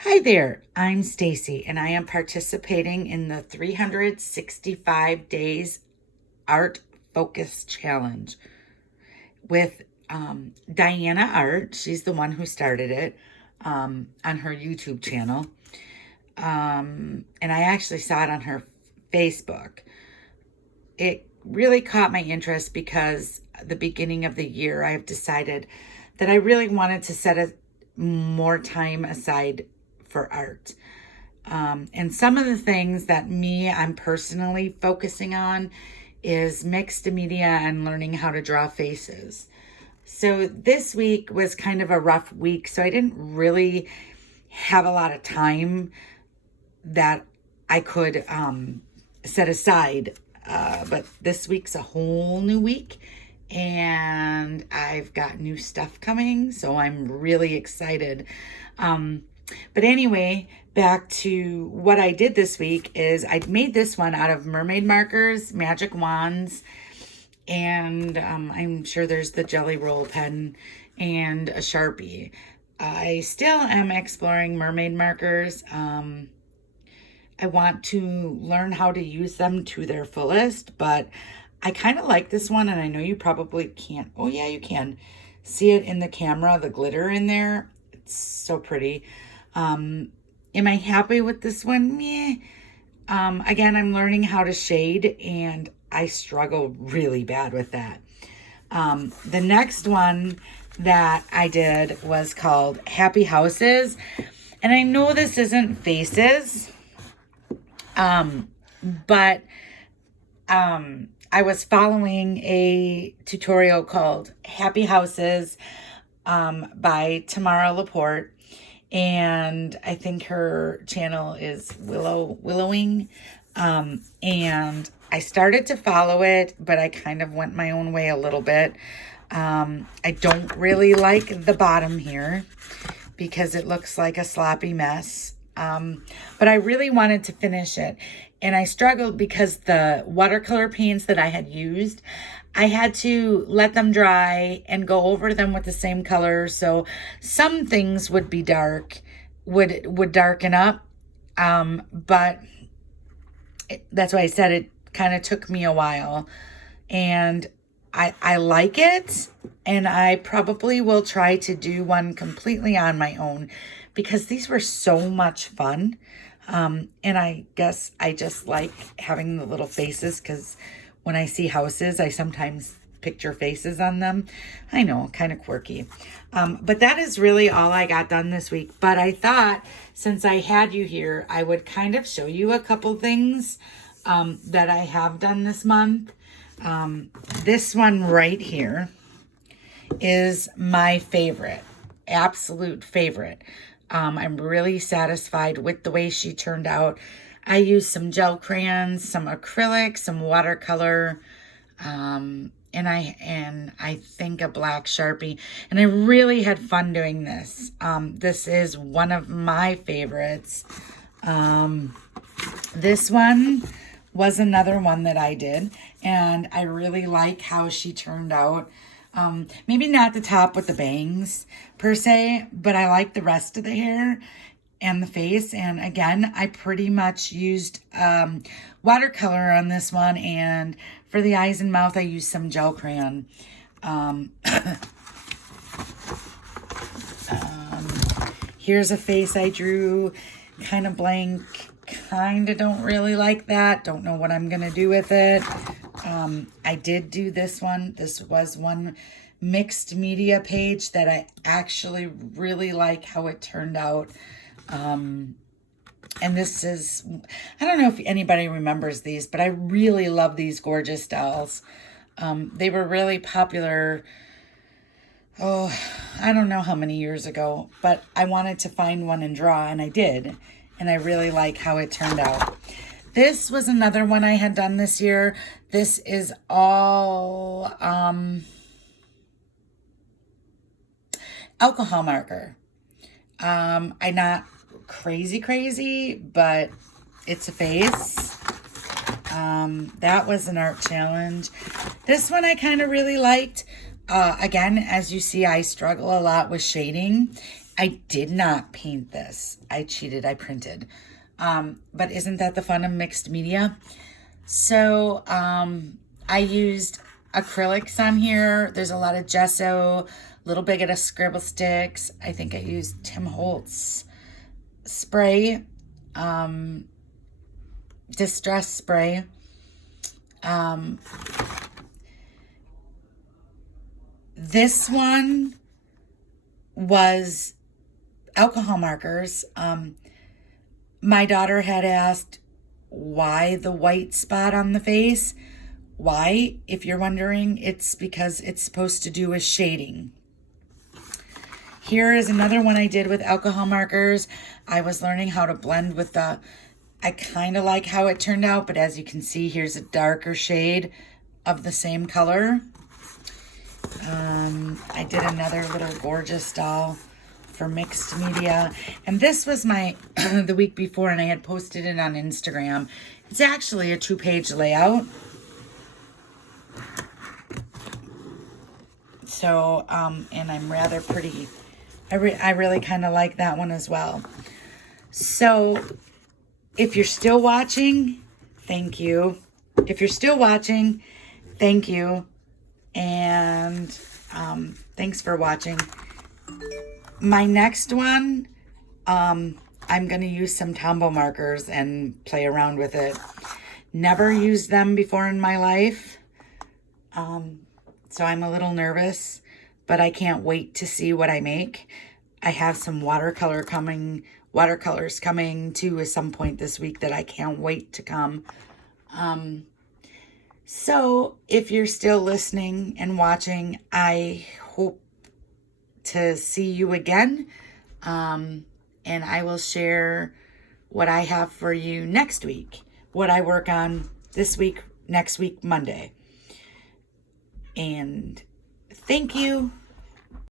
Hi there, I'm Stacy and I am participating in the 365 Days Art Focus Challenge with Diana Art. She's the one who started it on her YouTube channel. And I actually saw it on her Facebook. It really caught my interest because at the beginning of the year, I've decided that I really wanted to set more time aside for art. And some of the things that I'm personally focusing on is mixed media and learning how to draw faces. So this week was kind of a rough week, so I didn't really have a lot of time that I could set aside. But this week's a whole new week and I've got new stuff coming, so I'm really excited. But anyway, back to what I did this week is I made this one out of mermaid markers, magic wands, and I'm sure there's the jelly roll pen and a Sharpie. I still am exploring mermaid markers. I want to learn how to use them to their fullest, but I kind of like this one, and I know you probably can't. Oh yeah, you can see it in the camera, the glitter in there. It's so pretty. Am I happy with this one? Meh. Again, I'm learning how to shade, and I struggle really bad with that. The next one that I did was called Happy Houses, and I know this isn't faces, but I was following a tutorial called Happy Houses by Tamara Laporte, and I think her channel is Willowing, and I started to follow it, but I kind of went my own way a little bit. I don't really like the bottom here because it looks like a sloppy mess. But I really wanted to finish it. And I struggled because the watercolor paints that I had used, I had to let them dry and go over them with the same color. So some things would be dark, would darken up. But that's why I said it kind of took me a while. And I like it, and I probably will try to do one completely on my own because these were so much fun. And I guess I just like having the little faces because when I see houses, I sometimes picture faces on them. I know, kind of quirky. But that is really all I got done this week. But I thought since I had you here, I would kind of show you a couple things that I have done this month. This one right here is my favorite, absolute favorite. I'm really satisfied with the way she turned out. I used some gel crayons, some acrylic, some watercolor, and I think a black Sharpie, and I really had fun doing this. This is one of my favorites. This one was another one that I did, and I really like how she turned out. Maybe not the top with the bangs per se, but I like the rest of the hair and the face. And again, I pretty much used watercolor on this one, and for the eyes and mouth, I used some gel crayon. Here's a face I drew, kind of blank. Kind of don't really like that. Don't know what I'm going to do with it. I did do this one. This was one mixed media page that I actually really like how it turned out. And this is, I don't know if anybody remembers these, but I really love these gorgeous dolls. They were really popular. Oh, I don't know how many years ago, but I wanted to find one and draw, and I did. And I really like how it turned out. This was another one I had done this year. This is all alcohol marker. I'm not crazy, but it's a face. That was an art challenge. This one I kind of really liked. Again, as you see, I struggle a lot with shading, I did not paint this. I cheated. I printed. But isn't that the fun of mixed media? So I used acrylics on here. There's a lot of gesso, little bit of scribble sticks. I think I used Tim Holtz spray, distress spray. This one was alcohol markers. My daughter had asked why the white spot on the face. Why? If you're wondering, it's because it's supposed to do with shading. Here is another one I did with alcohol markers. I was learning how to blend with the, I kind of like how it turned out, but as you can see, here's a darker shade of the same color. I did another little gorgeous doll for mixed media. And this was my, the week before, and I had posted it on Instagram. It's actually a 2-page layout. So, and I'm rather pretty. I really kind of like that one as well. So, if you're still watching, thank you. If you're still watching, thank you. And thanks for watching. My next one, I'm going to use some Tombow markers and play around with it. Never used them before in my life. So I'm a little nervous, but I can't wait to see what I make. I have some watercolors coming too at some point this week that I can't wait to come. So if you're still listening and watching, I hope to see you again. And I will share what I have for you next week, what I work on this week, next week, Monday. And thank you.